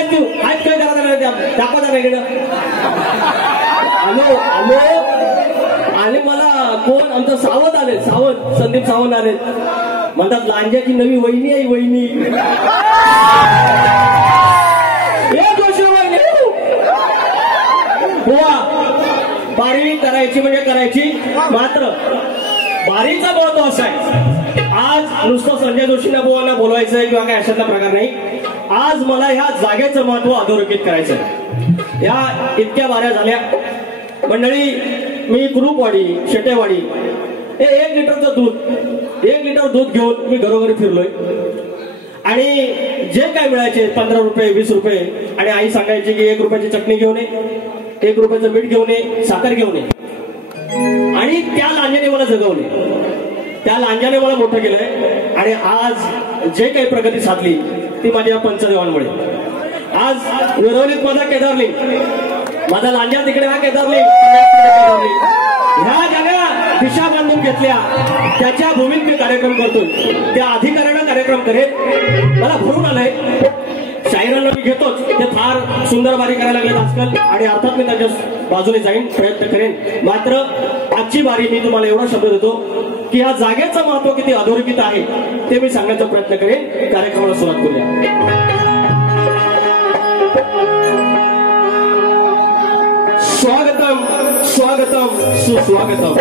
आहे तू आज काय करा दाखवा जरा इकडं आलो आलो आणि मला कोण आमचं सावंत आले सावंत संदीप सावंत आले म्हणतात लांज्याची नवी वहिनी आहे वहिनी एक वर्ष वहिनी बुवा बारी करायची म्हणजे करायची मात्र बारीचा महत्व असा आहे आज नुसतं संजय जोशींना बुवांना बोलवायचंय किंवा काय अशातला प्रकार नाही आज मला ह्या जागेचं महत्व अधोरेखित करायचंय या इतक्या बाऱ्या झाल्या मंडळी मी कुरूपवाडी शेटेवाडी हे 1 लिटरचं दूध 1 लिटर दूध घेऊन मी घरोघरी फिरलोय आणि जे काय मिळायचे 15 रुपये 20 रुपये आणि आई सांगायची की 1 रुपयाची चटणी घेऊन ये 1 रुपयाचं मीठ घेऊन ये साखर घेऊन ये आणि त्या लांजाने मला जगवले त्या लांजाने मला मोठं केलंय आणि आज जे काही प्रगती साधली ती माझ्या पंचदेवांमुळे आज विरवलीत माझा केदारलिंग माझा लांजा तिकडे हा केदारलिंग ह्या जागा दिशा बांधून घेतल्या त्याच्या भूमीत मी कार्यक्रम करतो त्या अधिकाऱ्यानं कार्यक्रम करेल मला भरून आलंय शाहिरांना मी घेतोच ते फार सुंदर बारी करायला लागले आजकाल आणि अर्थात मी त्याच्या बाजूने जाईन प्रयत्न करेन मात्र आजची बारी मी तुम्हाला एवढा शब्द देतो की ह्या जागेचं महत्व किती अधोरेखित आहे ते मी सांगण्याचा प्रयत्न करेन कार्यक्रमाला सुरुवात करूया स्वागतम स्वागतम सुस्वागतम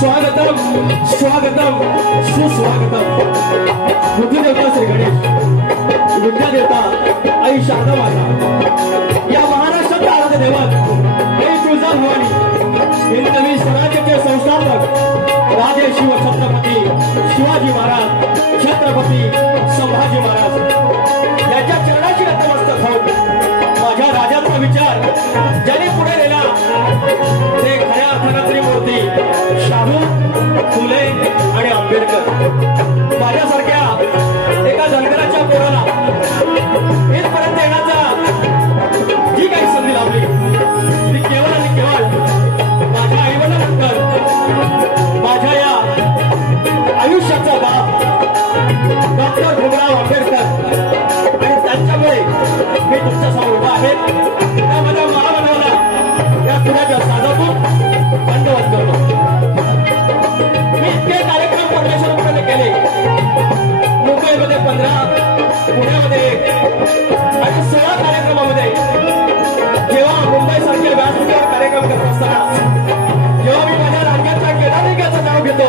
स्वागतम स्वागतम सुस्वागतम बुद्धिदेवता श्री गणेश विद्यादेवता आई शारदा माता या महाराष्ट्राच्या आराध्य दैवत आई तुळजा भवानी हिंदवी स्वराज्याचे संस्थापक राजे शिव छत्रपती शिवाजी महाराज छत्रपती संभाजी महाराज याच्या चरणाशी नतमस्तक होऊन माझ्या राजाचा विचार ज्याने पुढे नेला ते खऱ्या अर्थानं त्रिमूर्ती शाहू फुले आणि आंबेडकर माझ्यासारख्या एका धनगराच्या पोराला इथपर्यंत येण्याचा जी काही संधी लावली ती केवळ आणि केवळ माझ्या आईवडिलांनंतर माझ्या या आयुष्याचा बाप डॉक्टर भीमराव आंबेडकर आणि त्यांच्यामुळे मी तुमच्या समोर उभा आहे त्या माझ्या महामानवाला या पुण्याच्या साधातून दंडवत करतो मी इतके कार्यक्रम परमेश्वरकडे केले मुंबईमध्ये 15 पुण्यामध्ये आणि 16 कार्यक्रमामध्ये जेव्हा मुंबईसारख्या व्यासपीठावर कार्यक्रम करत असताना जेव्हा मी माझ्या राज्याच्या केदारलिंगाचं नाव घेतो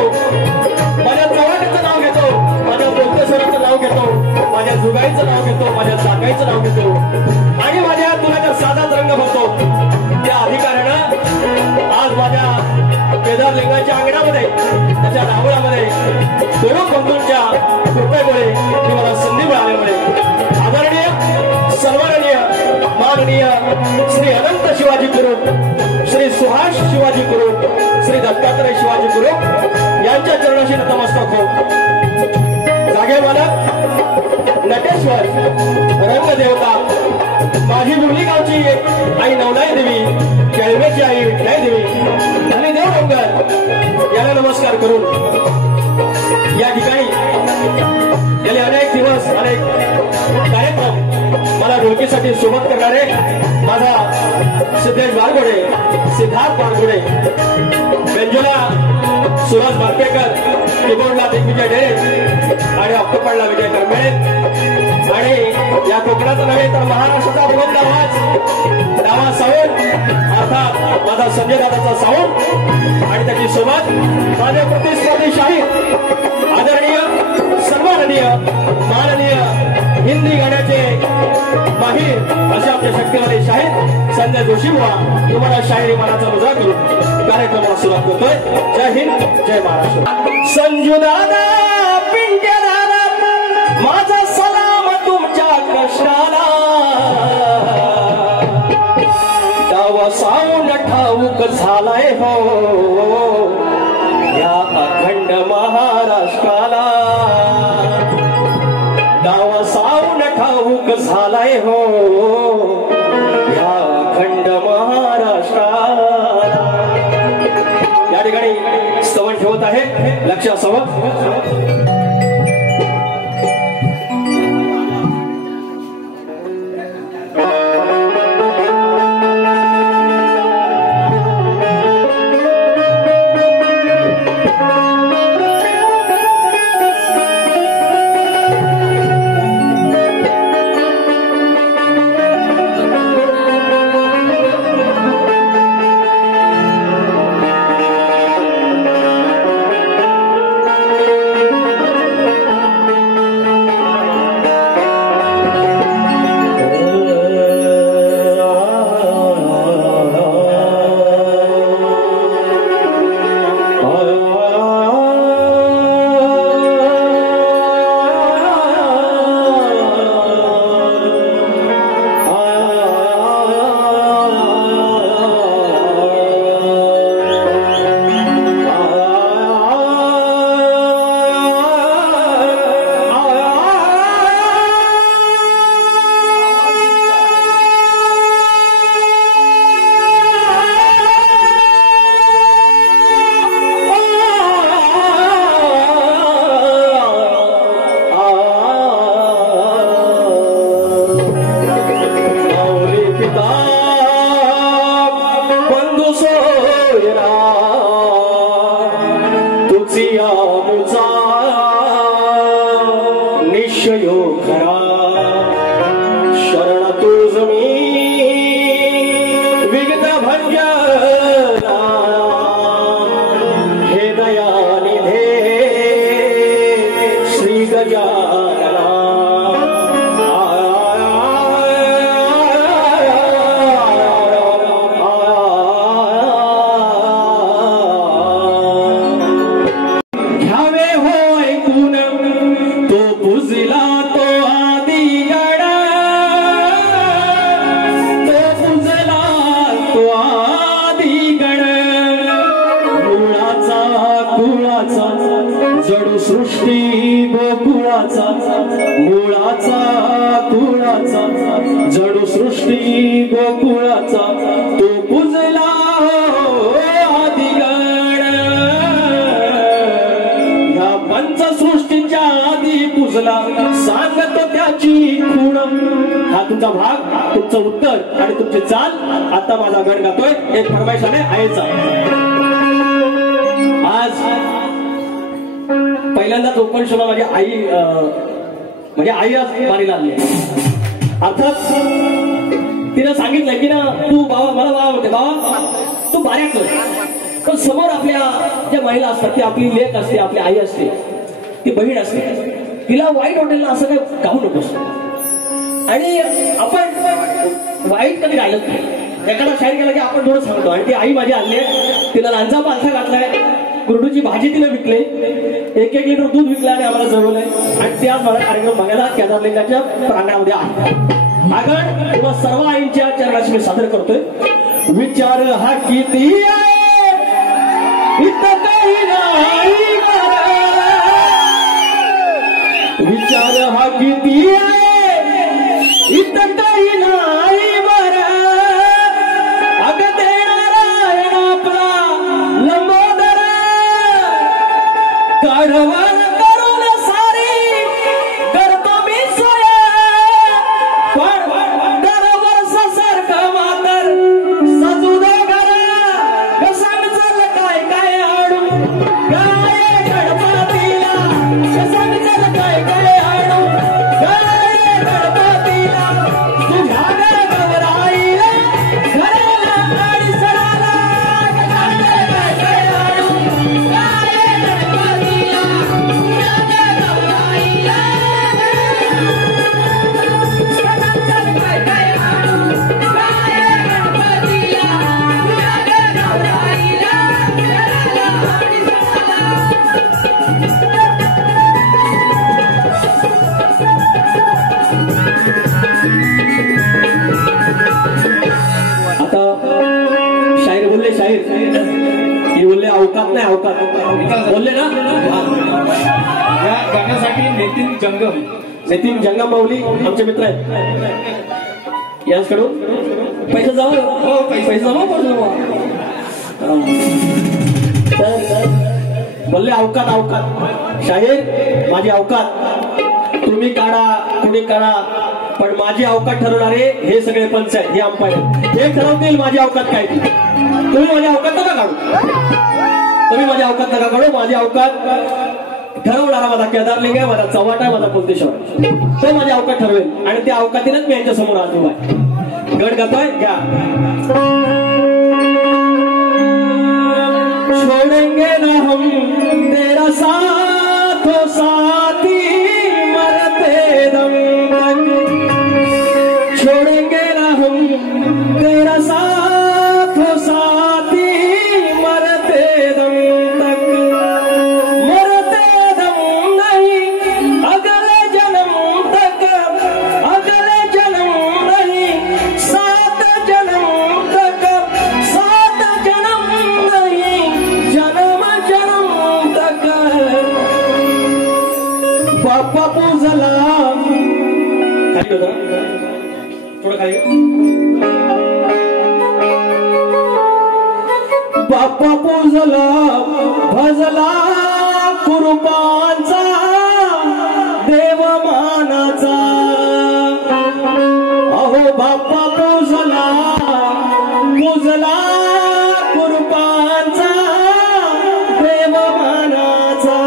माझ्या चव्हाट्याचं नाव घेतो माझ्या बोलतेश्वराचं नाव घेतो माझ्या जुगाईचं नाव घेतो माझ्या जागाईचं नाव घेतो आणि माझ्या तुला साधाच रंग भरतो त्या अधिकाऱ्यानं आज माझ्या केदारलिंगाच्या अंगणामध्ये त्याच्या रावळामध्ये दोन बंधूंच्या कृपेमुळे मला संधी मिळाल्यामुळे आदरणीय सर्वरणीय माननीय श्री अनंत शिवाजी कुरूप श्री सुहास शिवाजी कुरूप श्री दत्तात्रय शिवाजी कुरूप यांच्या चरणाशी नतमस्तक हो जागे मालक नटेश्वर रंगदेवता माझी मुरली गावची आई नवनाई देवी केळवेची आई विठ्ठलाई देवी आणि देव डोंगर याला नमस्कार करून या ठिकाणी गेले अनेक दिवस अनेक कार्यक्रम मला ढोलकीसाठी सोबत करणारे माझा सिद्धेश बारगोडे सिद्धार्थ बारगोडे बेंजोला सुभाष बारपेकर कीबोर्डला दिग्विजय ढेरे आणि ऑक्टोपडला विजय करमेळे आणि या कोकणाचा नव्हे तर महाराष्ट्राचा बुलंद आवाज दावा सावंत अर्थात माझा संजय दादाचा सावंत आणि त्याची सोबत माझे प्रतिस्पर्धी शाहीर आदरणीय सन्माननीय माननीय हिंदी गाण्याचे माहीर अशा आमचे शक्तिवाले शाहीर संजय जोशी बुवा तुम्हाला शाहिरी मानाचा मुजरा करून कार्यक्रमाला सुरुवात करतोय जय हिंद जय महाराष्ट्र संजू दादा पिंट्या दादा माझा सलाम तुमच्या कष्टाला डावा साऊंड ठाऊक झालाय हो या अखंड महाराष्ट्राला डावा साऊंड ठाऊक झालाय हो या अखंड महाराष्ट्राला या आहे, लक्ष असावं. सांगतो त्याची खूण. हा तुमचा भाग, तुमचं उत्तर आणि तुमची चाल. आता माझा गण गातोय एक फरमाईशाने आईचा. आज पहिल्यांदाच ओपन शोला माझी आई म्हणजे आई आज मारीला आली. अर्थात तिनं सांगितलं की ना तू बाबा मला बाबा होते बाबा तू बाऱ्याच पण समोर आपल्या ज्या महिला असतात ती आपली लेक असते, आपली आई असते, ती बहीण असते, तिला वाईट वाटेल ना असं काही गाऊ नकोस. आणि आपण वाईट कधी राहिलं नाही. एखादा शाहीर केला की आपण थोडं सांगतो. आणि ती आई माझी आणली आहे, तिला लांजा पालथा घातलाय, कुरडूची भाजी तिला विकले, 1-1 लिटर दूध विकलं आणि आम्हाला जवळलंय. आणि ते आज मला कार्यक्रम बघायला केदारलिंगाच्या प्रांगणामध्ये आहे. आगड तुला सर्व आईंच्या चरणाशी मी सादर करतोय. विचार हा किती इथं काही नाही, विचार हा किती इथं काही नाही बरं. अग देणारा आपला लंबोदर कारभार करून सारी करतो मी सोय. पण दरवर्ष सारखं मातर सजू दे घर. कसा विचारलं काय काय आडू काय गणपतीला, कसा विचारलं काय काय आडू काय गणपतीला. तुझ्या गौराईला घराला आणि सणाला कसा विचारलं काय काय आडू काय गणपतीला. तुझ्या गौराईला कसा विचारलं काय काय आडू काय गणपतीला. तुझ्या गौराईला घराला आणि सणाला. आता शाहीर बोलले, शाहीर हे बोलले अवकात नाही, अवकात बोलले ना. या गाण्यासाठी नितीन जंगम माऊली आमचे मित्र आहेत. याचकडून पैसा जाऊ, पैसा जमा. बोलले अवकात अवकात शाहीर माझी अवकात तुम्ही काढा कुणी काढा पण माझी अवकात ठरवणारे हे सगळे पंच आहेत हे अंपायर हे ठरवतील माझी अवकात काय ती तुम्ही माझी अवकात नका काढू तुम्ही माझी अवकात नका काढू माझी अवकात ठरवणारा माझा केदारलिंग आहे माझा चव्हाट आहे माझा कुलतेश्वर तो माझी अवकात ठरवेल आणि त्या अवकातीनच मी यांच्या समोर आज उभा आहे गड गातोय घ्या छोड़ेंगे न हम तेरा साथ हो साथी मरते दम तक छोड़ेंगे न हम तेरा साथ हो साथी मरते दम तक मरते दम नहीं अगले जन्म तक नहीं सात जन्म तक सात जन्म नहीं जन्म जन्म तक बाप्पा पूजला खाली होता थोडं खाली बाप्पा पूजला भजला कुरुपांचा देव मानाचा अहो बाप्पा पूजला कुरुपांचा देव मानाचा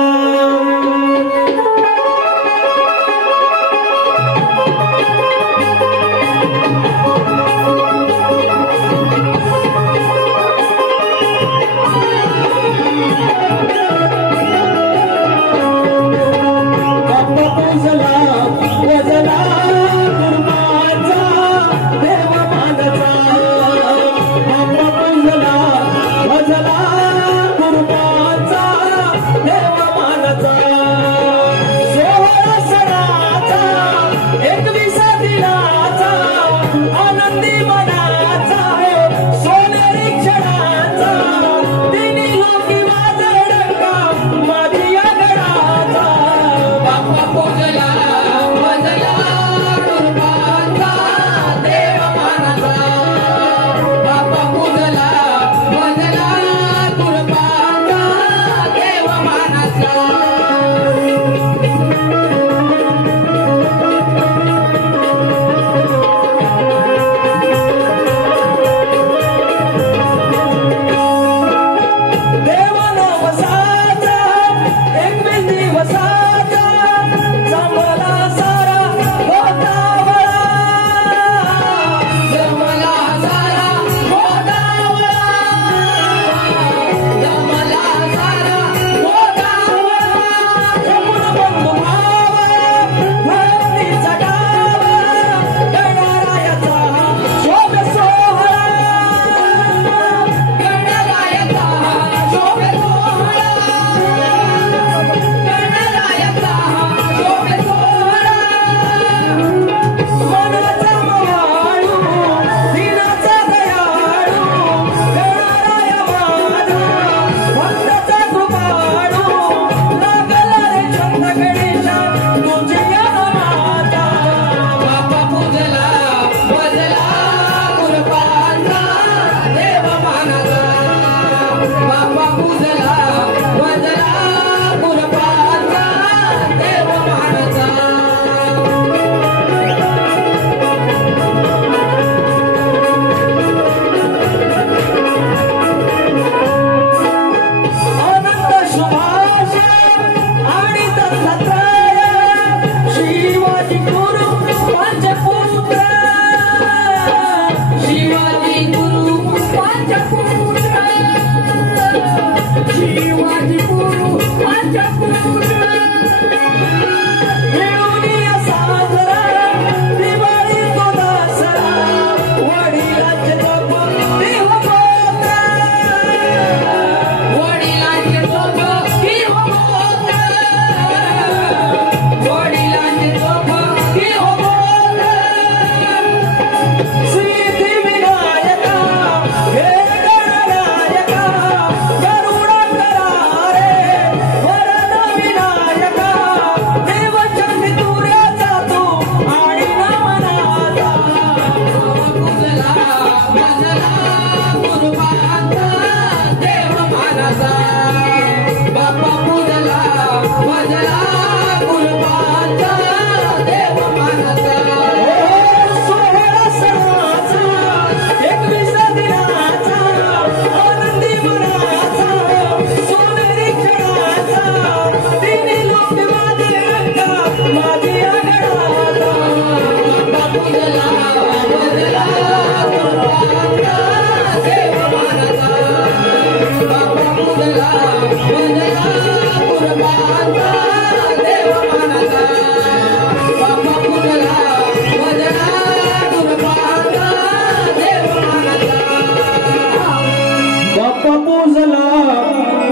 बाप्पा पूजला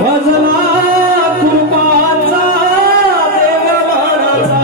भजला कृपाचा देव मानाचा.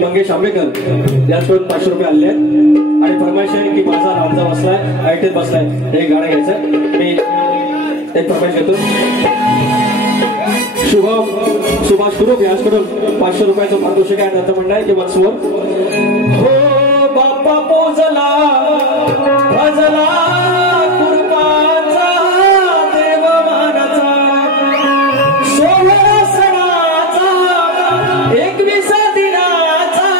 मंगेश आंबेकर याचकडून 500 रुपये आले आहेत आणि फरमाईश आहे की माझा रामजा बसलाय आयटीत बसलाय हे गाणं घ्यायचं. मी एक फरमाईश घेतो. शुभम सुभाष कुरूप याचकडून 500 रुपयाचं पारितोषिक आहे. त्यांचं म्हणणं आहे की वन्समोर हो बाप्पा पोजला भजला कृपाचा देव मानाचा सोहळा सणाचा 21 दिनाचा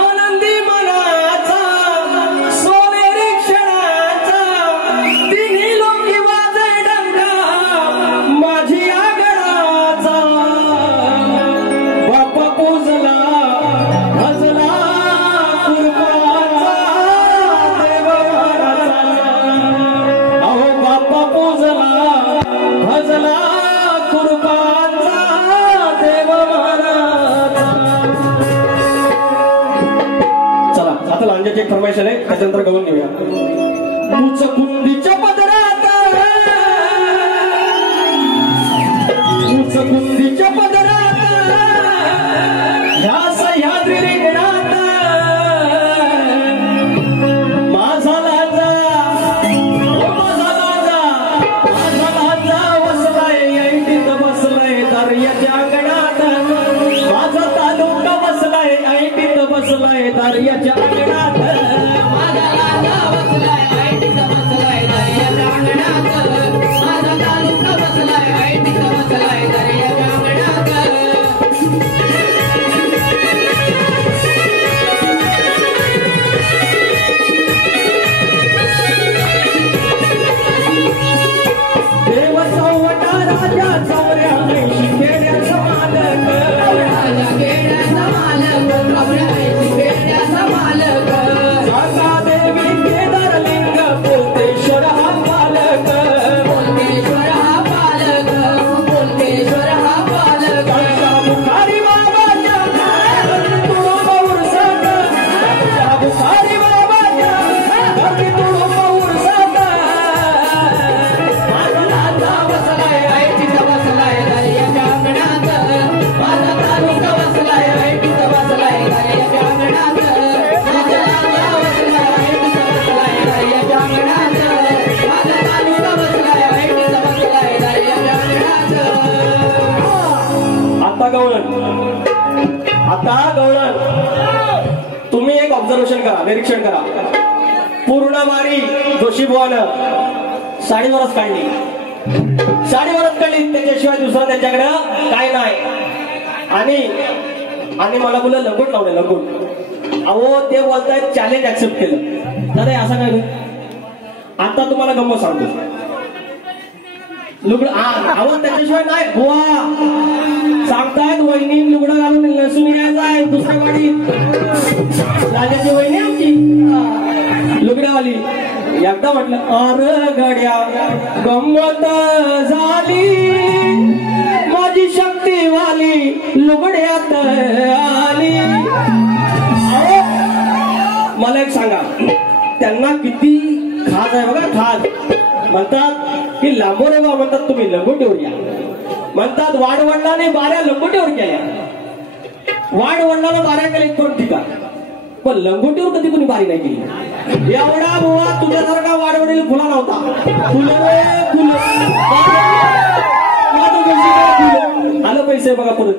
आनंदी मनाचा सोनेरी क्षणाचा तिन्ही लोकी वाजे डंका माझी आगळाचा बाप्पा पूजला भजला कृपाचा देव मानाचा. अहो बाप्पा पूजला भजला कृपाचा देव मानाचा. चला आता लांजाची एक फरमाईश आहे त्याच्यानंतर गवून घेऊया. उंच कुंडीच्या पदरात उंच कुंडीच्या पदरात ह्या सह्याद्री रिंगणात माझा लाजा माझा लाजा माझा लाजा बसलाय ऐटीत बसलाय दर्याच्या अंगणात माझा तालुका बसलाय ऐटीत बसलाय दर्याच्या अंगणात माझा लाजा बसलाय ऐटीत बसलाय दर्याच्या अंगणात माझा तालुका बसलाय ऐटीत बसलाय दर्याच्या अंगणात. देव चौवटा राजा चौऱ्या ऐशी खेड्याचा मालक राजा खेड्याचा मालक कवळ्या ऐशी खेड्याचा मालक माता देवी केदारलिंग पोतेश्वर हा पालक बोलकेश्वर हा पालक बोलकेश्वर हा पालक बुखारी बाबाच्या तुळो उरसात बुखारी बाबाच्या तुळो उरसात माझा लाजा बसलाय ऐटीत बसलाय दर्याच्या अंगणात माझा तालुका बसलाय ऐटीत बसलाय दर्याच्या अंगणात माझा लाजा बसलाय ऐटीत बसलाय दर्याच्या अंगणात माझा तालुका बसलाय ऐटीत बसलाय दर्याच्या अंगणात. आता गवळण तुम्ही एक ऑब्झर्वेशन करा निरीक्षण करा. पूर्ण वारी जोशीबुवानं साडीवरच काढली त्याच्याशिवाय दुसरं त्यांच्याकडे काय नाही. आणि मला बोललं लंगोट लावलं लंगोट. अहो ते बोलतायत चॅलेंज ऍक्सेप्ट केलं. दादा असं काय रे? आता तुम्हाला गंमत सांगतो. लुगड आवाज त्याच्याशिवाय नाही बुवा सांगतायत वहिनी लुगडं घालून नसून यायचं आहे दुसऱ्या गाडीत. राजाची वहिनी आमची लुगड्यावाली एकदा म्हटलं अरे गड्या गंमत झाली माझी शक्तीवाली लुगड्यात आली. मला एक सांगा त्यांना किती खाज आहे बघा खाज. म्हणतात की लांबोरेगाव म्हणतात तुम्ही लंगोटीवर या. म्हणतात वाडवडिलाने बाऱ्या लंगोटीवर केल्या. वाडवडिलानं बाऱ्या केल्या इथपर्यंत ठीक आहे, पण लंगोटीवर कधी कोणी बारी नाही केली. एवढा बुवा तुझ्यासारखा वाडवडील खुला नव्हता. आलं पैसे बघा परत.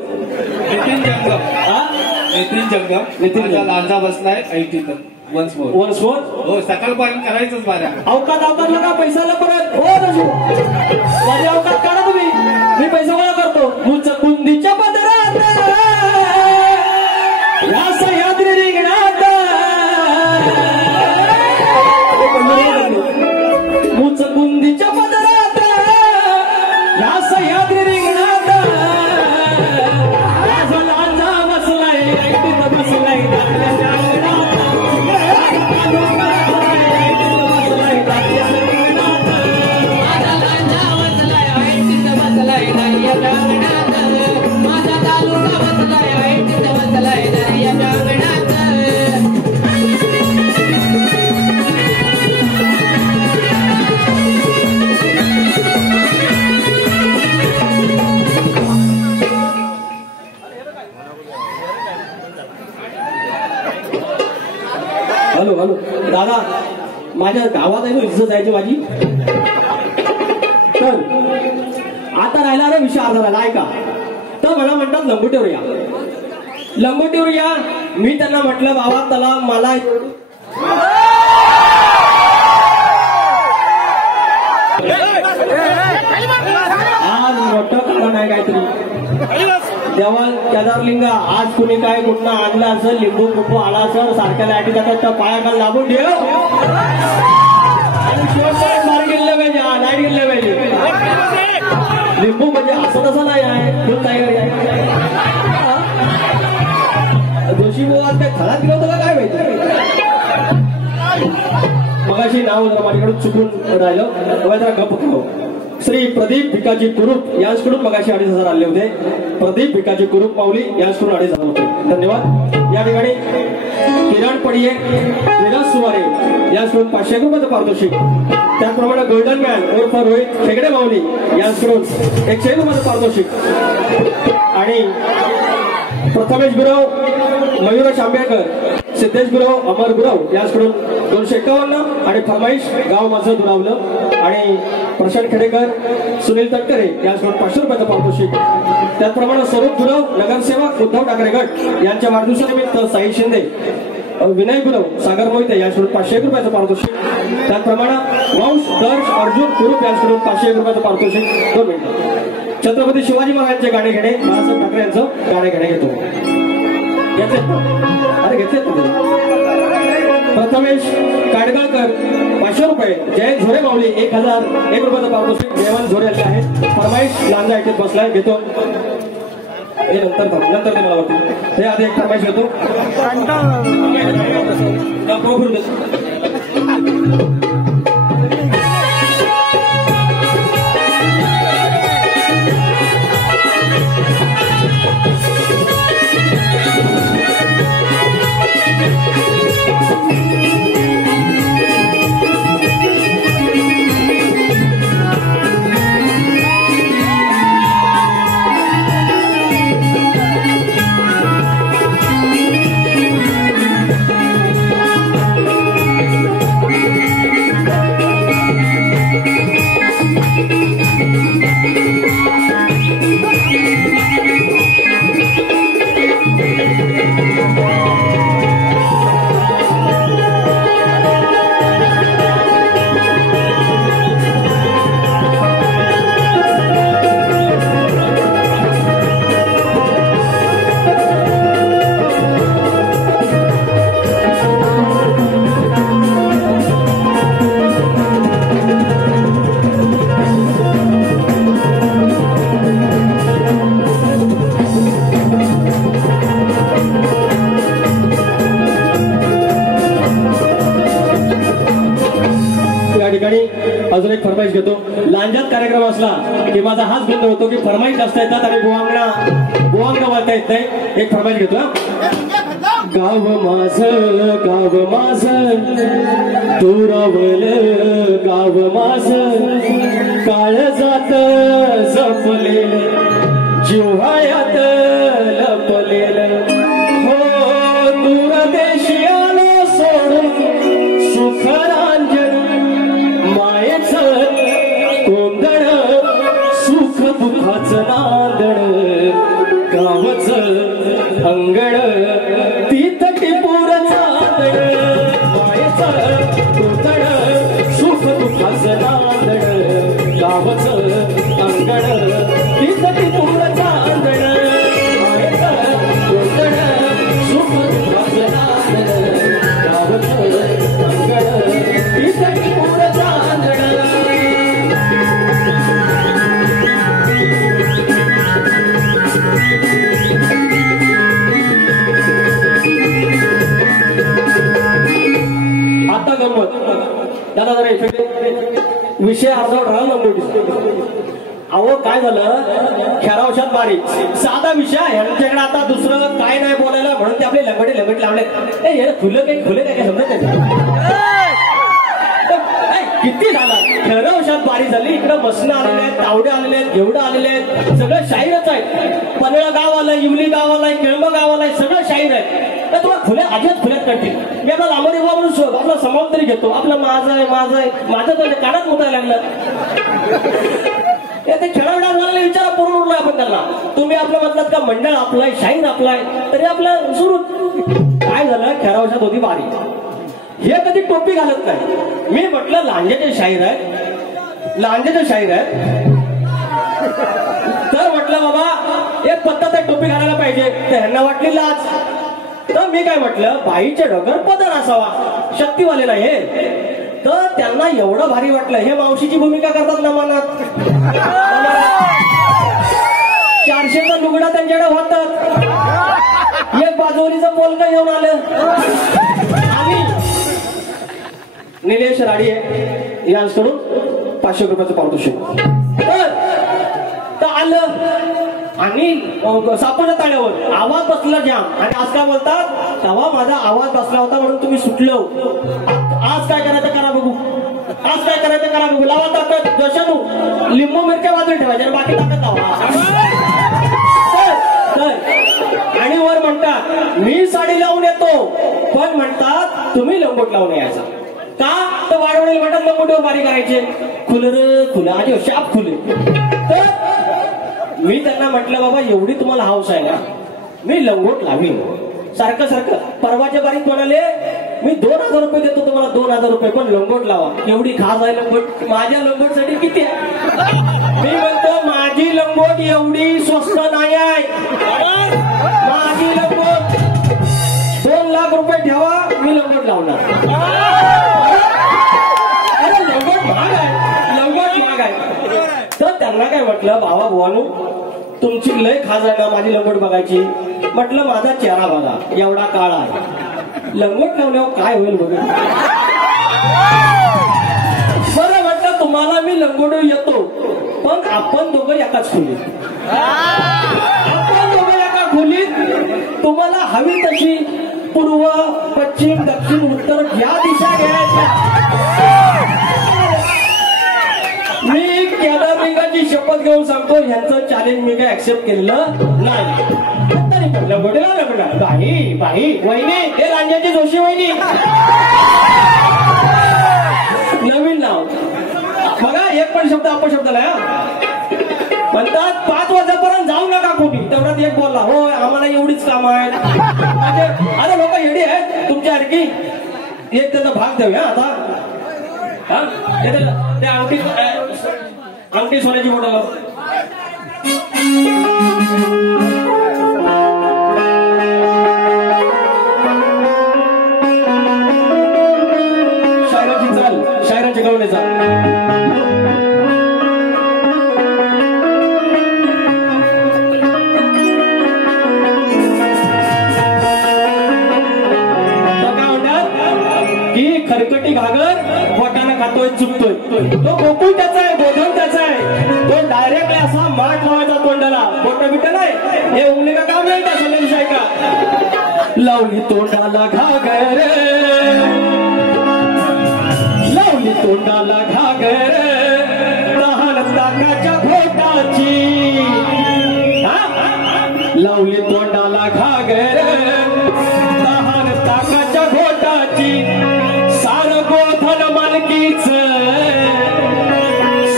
नितीन जंगम नितीन लांजा बसलाय ऐटीत वन्स मोर. हो सकाळपर्यंत करायचंच बाऱ्या. अवकात लगा पैसा परत. हो रजू माझी अवकात काढा तुम्ही, मी पैसा गोळा करतो. कुंदीच्या पदरात या सह्याद्री रिंगणात कुंदीच्या पदरात या सह्याद्री रिंगणात लांजा बसलाय ऐटीत बसलाय. माझा तालुका बसलाय ऐटीत बसलाय दर्याच्या अंगणात. हॅलो हॅलो दादा, माझ्या गावात आहे इज्जत जायची माझी. तर आता राहिला रे विषय अर्धा राहिला ऐका. तर मला म्हणतात लंगोटीवर या, लंगोटीवर या. मी त्यांना म्हटलं बाबा त्याला मला आज मोठं कारण आहे काहीतरी. देवाल केदारलिंग आज कुणी काय कुठनं आणलं असं लिंबू कुंबू आला असं सारख्या लाईटी जातात त्या पायाखाली लागून ठेव. बाहेर गेले पाहिजे, लाईट गेले पाहिजे. लिंबू म्हणजे असं तसं नाही आहे, फुल तयारी आहे. जोशी भाऊ आज काय खराब गेलं होतं का काय माहिती. मगाशी नाव जरा माझ्याकडून चुकून राहिलं, जरा गप्प खाऊ. श्री प्रदीप भिकाजी कुरूप यांच्याकडून मगाशी 2,500 आले होते. प्रदीप भिकाजी कुरूप माऊली यांच्याकडून 2,500 होते. धन्यवाद. या ठिकाणी किरण पडिये, विलास सुवारे यांच्याकडून 500 रुपयाचं पारितोषिक. त्याचप्रमाणे गोल्डन मॅन उर्फ रोहित खेगडे माऊली यांच्याकडून 100 रुपयाचं पारितोषिक. आणि प्रथमेश गुरव, मयूरेश आंबेडकर, सिद्धेश गुरव, अमर गुरव यांच्याकडून 251. आणि फरमाईश गाव माझं दुरावलं. आणि प्रशांत खेडेकर, सुनील तटकरे यांच्याकडून 500 रुपयाचं पारितोषिक. त्याचप्रमाणे स्वरूप गुरव, नगरसेवक उद्धव ठाकरे गट यांच्या वाढदिवसानिमित्त साई शिंदे, विनय गुरव, सागर मोहिते यांच्याकडून 500 रुपयाचं पारितोषिक. त्याचप्रमाणे वंश दर्श अर्जुन कुरूप यांच्याकडून 500 रुपयाचं पारितोषिक. 2 मिनिटं. छत्रपती शिवाजी महाराजांचे गाणे घेणे, बाळासाहेब ठाकरे यांचं गाणे घेणे घेतो. अरे घेतलेत प्रथमेश काडगाळकर 500 रुपये. जय झोरे माऊली 1,001 रुपयाचं पारितोषिक. देवान झोरे आले आहेत. फरमाईश लांजा ऐकत बसलाय घेतो. हे नंतर ते मला वाटतं हे आधी एक फरमाईश घेतो. अजून एक फरमाईश घेतो. लांजात कार्यक्रम असला की माझा हाच बंद होतो की फरमाईश जास्त येतात आणि बुवांना वाळता येत नाही. एक फरमाईश घेतो. गाव माझं दुरावलं गाव माझं काळजात जपलेलं जिव्हाळ्यात लपलेलं हो दूरदेशी आलो सोडून सुखरांजन मायेचं कोंदण सुख दुःखाचं नांदण गावचं अंगण तीत टिपूर चांदण मायेचं कोंदण सुख दुःखाचं नांदण गावचं अंगण तीत टिपूर चांदण मायेचं कोंदण सुख दुःखाचं नांदण गावचं अंगण तीत टिपूर चांदण दादा जरा विषय अर्धवट राहिला नंबर अहो काय झालं खेरावशात बारीक साधा विषय यांच्याकडे आता दुसरं काय नाही बोलायला म्हणून ते आपले लंगडे लावले खुले काय समजत किती झाला खेरावशात बारी झाली इकडं बसणं आलेले आहेत तावडे आलेले आहेत घेवडं आलेले आहेत सगळं शाहीरच आहे पनळा गाव आलाय इवली गाव आलाय केळंब गाव आलाय सगळं शाहीर आहे तर तुम्हाला खुल्यात करतील मी आपला लांबरी बाबा म्हणून शोध आपला समाज तरी घेतो आपलं माझं तर कानात मुतायला लागलं ते खेळाडूला विचारा पूर्ण उरलाय आपण त्यांना तुम्ही आपल्या मधलात का मंडळ आपलाय शाहीर आपलाय तरी आपलं सुरू काय झालं खेरावशात होती बारी हे कधी टोपी घालत नाही मी म्हटलं लांजेचे शाहीर आहेत तर म्हटलं बाबा एक पद्धत आहे टोपी घालायला पाहिजे तर ह्यांना वाटली लाज तर मी काय म्हटलं बाईच्या डोक्यावर पदर असावा शक्तीवाले नाही हे तर त्यांना एवढं भारी वाटलं हे मावशीची भूमिका करतात ना मनात 400चा लुगडा त्यांच्याकडे होतात एक बाजूरीचं पोलक येऊन आलं आणि निलेश राडी आहे यांकडून 500 रुपयाचं पारितोषिक तर आलं आणि सापडलं ताळ्यावर आवाज बसला जाम आणि आज काय बोलतात तेव्हा माझा आवाज बसला होता म्हणून तुम्ही सुटलो आज काय करायचं करा बघू लावा ताकद जशानू लिंबू मिरच्या बाजूला ठेवायच्या बाकी ताकद लावा आणि वर म्हणतात मी साडी लावून येतो पण म्हणतात तुम्ही लंगोट लावून यायचा का तर वाढवणे म्हणतात लंगोटीवर बारी करायचे खुलं आणि शाप खुले तर मी त्यांना म्हटलं बाबा एवढी तुम्हाला हौस आहे ना मी लंगोट लावीन सारखं परवाच्या बारीक म्हणाले मी 2000 रुपये देतो तुम्हाला 2000 रुपये पण लंगोट लावा एवढी खास आहे लंगोट माझ्या लंगोटसाठी किती आहे मी म्हणतो माझी लंगोट एवढी स्वस्त नाही आहे माझी लंगोट 2 लाख रुपये ठेवा मी लंगोट लावणार अरे लंगोट महाग आहे तर त्यांना काय म्हटलं बाबा बुवानू तुमची लय खास आहे ना माझी लंगोट बघायची म्हटलं माझा चेहरा बघा एवढा काळा आहे लंगोट लावल्यावर काय होईल बघा बरं म्हटलं तुम्हाला मी लंगोट येतो पण आपण दोघं एकाच खोलीत तुम्हाला हवी तशी पूर्व पश्चिम दक्षिण उत्तर या दिशा घ्यायच्या मी केदारलिंगाची शपथ घेऊन सांगतो ह्यांचं चॅलेंज मी काय ऍक्सेप्ट केलेलं नाही तरी म्हटलं गोडीला बाई वहिनी हे रांजाची जोशी वहिनी नवीन नाव बघा एक पण शब्द अपशब्द नाही म्हणतात 5 वाजेपर्यंत जाऊ नका कोणी तेवढ्यात एक बोलला हो आम्हाला एवढीच काम आहे अरे लोक एवढी आहेत तुमच्यासारखी एक त्याचा भाग देऊया आता ते अंगठी सोन्याची बोटल शायराची गवणे चाल खरकटी घागर पोटाने खातोय चुकतोय तो गोकुळ त्याचा आहे गोधन त्याचा आहे तो डायरेक्ट असा माठ लावायचा तोंडाला बोट बिट नाही हे उंगली का काम नाही त्या सगळ्या का लावली तोंडाला घागर, लावली तोंडाला घागर, तहान ताकाच्या घोटाची, लावली तोंडाला घागर, तहान ताकाच्या घोटाची, सार गोधन मालकीच,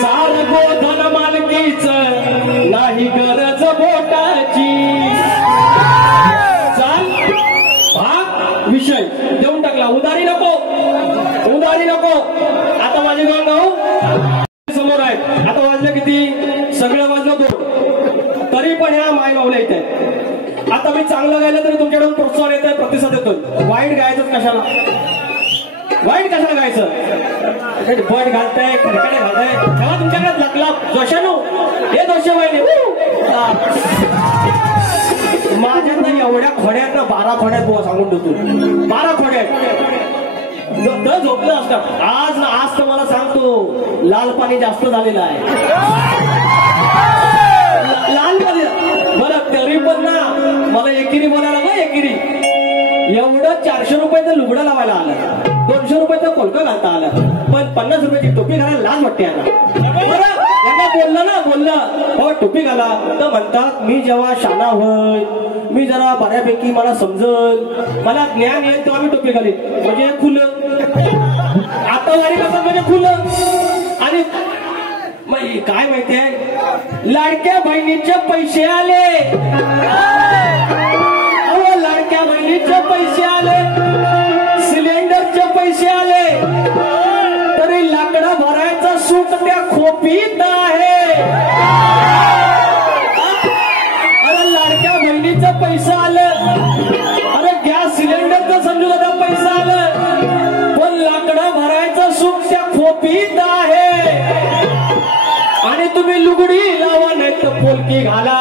सार गोधन मालकीच, नाही गरज बोटाची. चाल विषय देऊन टाकला. उदारी नको, उदारी नको. आता माझे दोन गाव समोर आहेत. आता वाजलं किती? सगळं वाजलं 2. तरी पण ह्या माय मावल्या येत आहेत. आता मी चांगलं गायलं तरी तुमच्याकडून प्रोत्साहन येत आहे, प्रतिसाद येतोय. वाईट गायचंच कशाला? वाईट कशाला गायचं? बट घालताय, खडखडे घालताय, तेव्हा तुमच्याकडे लकला जोशानो हे दोष वाईट. माझ्या तर एवढ्या खोड्यात ना 12 खोड्यात बुवा सांगून देतो. 12 खोड्यात झोपलं असतं. आज तर मला सांगतो लाल पाणी जास्त झालेलं आहे. लाल पाणी बरं तरी पण ना मला एकेरी बोलायला ना एकेरी एवढं 400 रुपयाचं लुगडं लावायला आलं, 200 रुपयाचं कोलकं घालता आलं, पण 50 रुपयाची टोपी घालायला लाज वाटते यांना. बरं यांना बोललं ना बोललं बाबा टोपी घाला तर म्हणतात मी जेव्हा शाना होय, मी जरा बऱ्यापैकी मला समजल, मला ज्ञान येईल तेव्हा मी टोपी घालीन. म्हणजे खुलं आता वारी कसं म्हणजे खुलं. आणि काय माहितीये लाडक्या बहिणीचे पैसे आले, लाडक्या बहिणीचे पैसे आले, सिलेंडरचे पैसे आले, तरी लाकडं भरायचं सूट त्या खोपीत आहे. अरे लाडक्या बहिणीचं पैसा आलं, अरे गॅस सिलेंडरचं समजू आता पैसा आलं, पण लाकडं भरायचं सूट त्या खोपीत आहे. आणि तुम्ही लुगडी लावा नाही तर पोलकी घाला,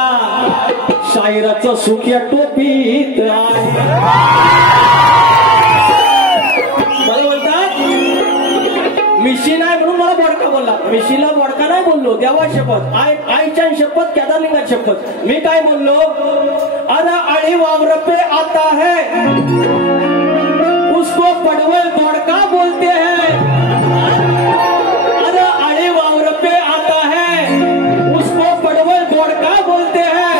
शायराचं सुख या टोपीत आहे. मला बोलतात मिशी नाही म्हणून मला बोडका बोलला. मिशीला बोडका नाही बोललो, देवा शपथ, आईच्या शपथ, केदारलिंगात शपथ. मी काय बोललो? अरे आळी वावर पे आता है उसको पडवल बोडका बोलते हैं. अरे आळी वावर पे आता है उसको पडवल बोडका बोलते हैं.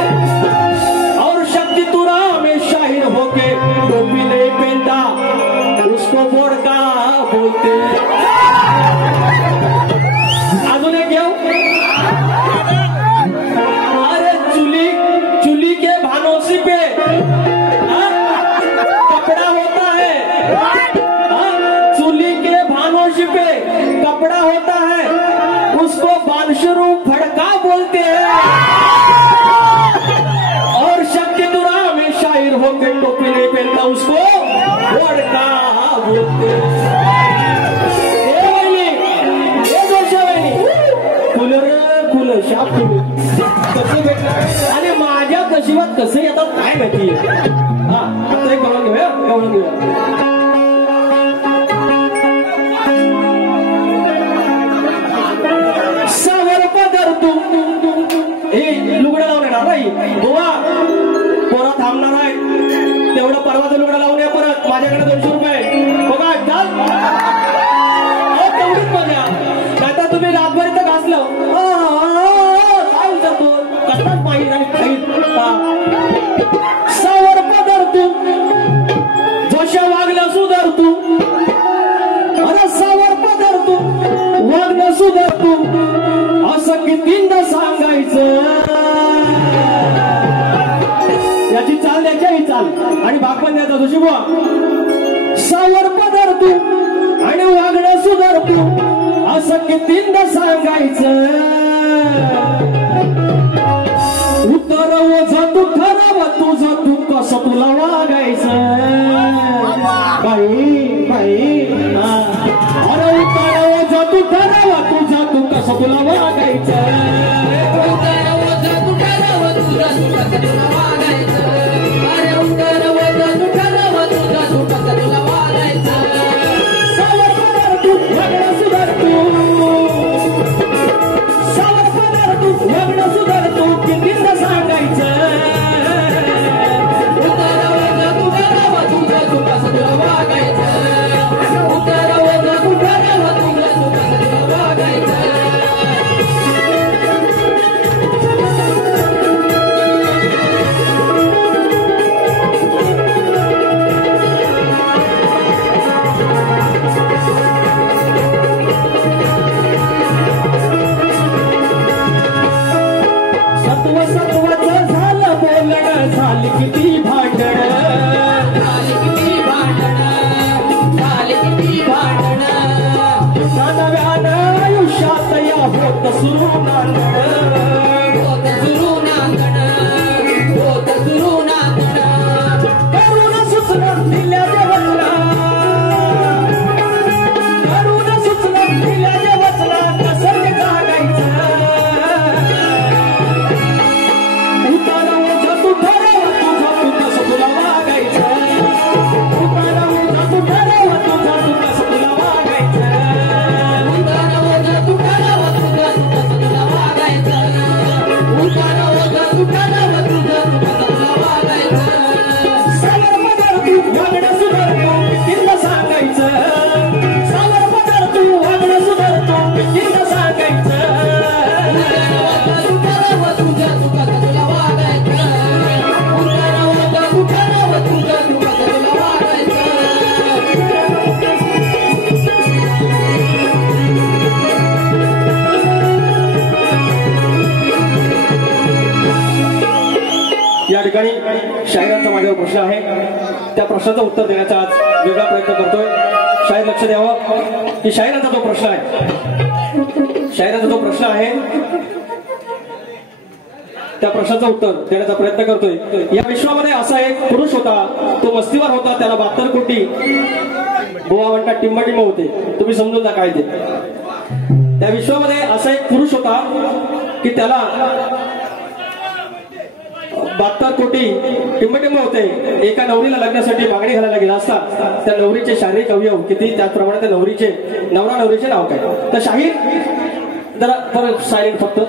और शक्ति तुरा में शाहिर होके टोपी नहीं पहनता उसको बोडका बोलते हैं. अजून एक घेऊ. अरे चुली के भानोसी पे कपड़ा होता है, चुली के भानोसी पे कपड़ा होता है, उसको बालशरू फड़का बोलते हैं. और शक्ति तुरा में शायर होकर टोपी नहीं पहनता उसको फड़का बोलते हैं. शाप कसे भेटणार आणि माझ्या नशिबात कसे येतात काय माहिती. हा आता कळून घेऊया, कळून घेऊया. सावर पदर तू हे लुगडं लावून येणार नाही गोवा पोरा थांबणार आहे. तेवढं परवाचं लुगडं लावून या परत. माझ्याकडे 200 रुपये बघा चाल. तेवढीच मजा. आता तुम्ही रातभर इथं घासलं सावर पदर तू जोशा वागला सुधार तू. अरे सावर पदर तू वागणं सुधार तू असं कितींदा सांगायचं. याची चाल द्यायची चाल आणि भाग पण द्यायचा जोशी बुवा. सावर पदर तू आणि वागणं सुधार तू असं कितींदा सांगायचं. उतर ओझ तू ठरव तुझं तू कसं तुला वागायचं. बाई बाई अरे उतर ओझ तू ठरव तुझं तू कसं तुला वागायचं. उतर ओझ तू ठरव तुझं तू कसं तुला वागायचं. अरे उतर ओझ तू ठरव तुझं तू कसं तुला वागायचं. सावर पदर तू वागणं सुधार तू. सावर पदर तू वागणं सुधार तू कितींदा सांगायचं. उतर ओझ तू ठरव होत सुरू नांदण होत सुरू नांदण होत सुरू नांदण करून सूचना दिल्या देवचना करून सूचना दिल्या देवचना कसं ते जागायचं उतारा ओझा तू ठरव तुझा तू कसं तुला वागायचं उतारा ओझा तू ठरव तुझा तू कसं तुला वागायचं उतारा ओझा तू ठरव तुझं कसं तुला वागायचं उतारा ओझा तू ठरव तुझं कसं तुला वागायचं सावर पदार तू वागणं सुधारतो कितींदा सांगायचं सावर पदार तू वागणं सुधारतो कितींदा सांगायचं या ठिकाणी शाहिरांचा माझ्यावर प्रश्न आहे त्या प्रश्नाचं उत्तर देण्याचा आज वेगळा प्रयत्न करतोय शाहीर लक्ष द्यावं की शाहिरांचा जो प्रश्न आहे शाहिरांचा जो प्रश्न आहे त्या प्रश्नाचं उत्तर देण्याचा प्रयत्न करतोय या विश्वामध्ये असा एक पुरुष होता तो मस्तीवर होता त्याला 72 कोटी गोवा म्हणतात टिंबटिंब होते तुम्ही समजून जा काय ते त्या विश्वामध्ये असा एक पुरुष होता की त्याला 72 कोटी टिंबटिंब होते एका नवरीला लग्नासाठी मागणी घालायला गेला असता त्या नवरीचे शारीरिक अवयव किती त्याचप्रमाणे त्या नवरा नवरीचे नाव काय तर शाहीर जरा सायलेंट फक्त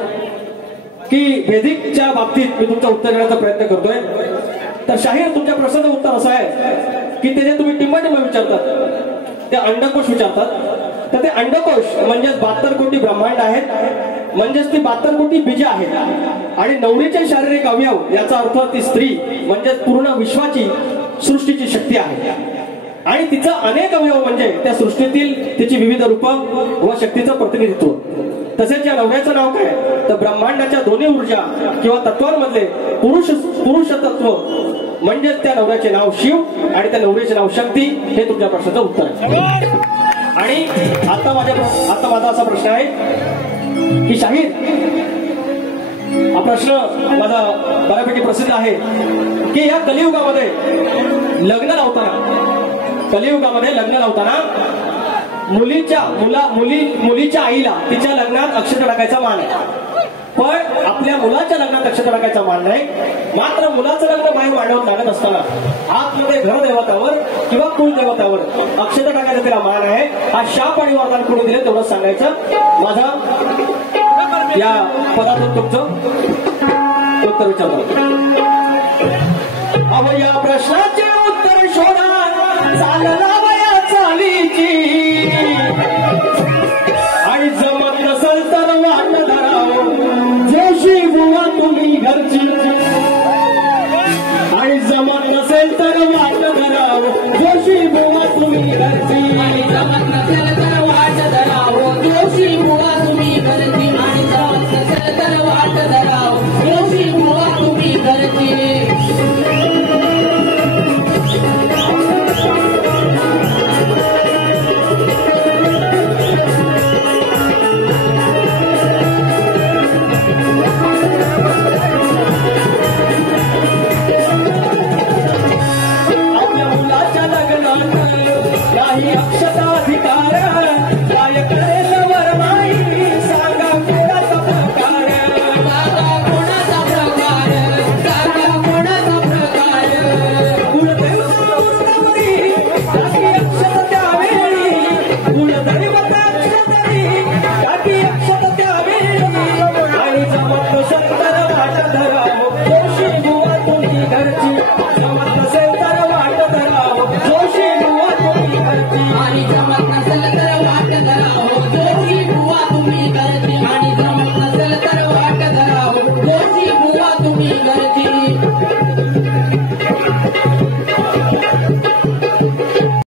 की भेदिकच्या बाबतीत मी तुमचं उत्तर देण्याचा प्रयत्न करतोय तर शाहीर तुमच्या प्रश्नाचं उत्तर असं आहे की ते जे तुम्ही टिंबटिंब विचारतात ते अंडकोश विचारतात तर ते अंडकोश म्हणजेच 72 कोटी ब्रह्मांड आहेत म्हणजेच ती 72 कोटी बीज आहेत आणि नवरीचे शारीरिक अवयव याचा अर्थ ती स्त्री म्हणजेच पूर्ण विश्वाची सृष्टीची शक्ती आहे आणि तिचं अनेक अवयव म्हणजे त्या सृष्टीतील तिची विविध रूपं व शक्तीचं प्रतिनिधित्व तसेच या नवऱ्याचं नाव काय तर ब्रह्मांडाच्या दोन्ही ऊर्जा किंवा तत्वांमधले पुरुष तत्व म्हणजेच त्या नवऱ्याचे नाव शिव आणि त्या नवरीचे नाव शक्ती हे तुमच्या प्रश्नाचं उत्तर आहे आणि आता माझा असा प्रश्न आहे की शाहीर हा प्रश्न माझा बऱ्यापैकी प्रसिद्ध आहे की या कलियुगामध्ये लग्न लावताना मुलीच्या आईला तिच्या लग्नात अक्षता टाकायचा मान आहे पण आपल्या मुलाच्या लग्नात अक्षता टाकायचा मान नाही मात्र मुलाचं लग्न बाहेर मांडवत लागत असताना आतमध्ये घरदेवतावर किंवा कुलदेवतावर अक्षता टाकायचा तिला मान आहे हा शाप आणि वरदान कोणी दिले तेवढं सांगायचं माझा या पदातून तुमचं उत्तर विचारतो अब या प्रश्नाचे उत्तर शोधा चालला वया चालीची आणि जमत नसेल तर वाट धरावं जोशी बुवा तुम्ही घरची आणि जमत नसेल तर वाट धरावं जोशी बुवा तुम्ही घरची आणि जमत नसेल तर वाट धरावं जोशी बुवा तुम्ही घरची आणि जमत नसेल तर वाट धरावं जोशी बुवा तुम्ही घरची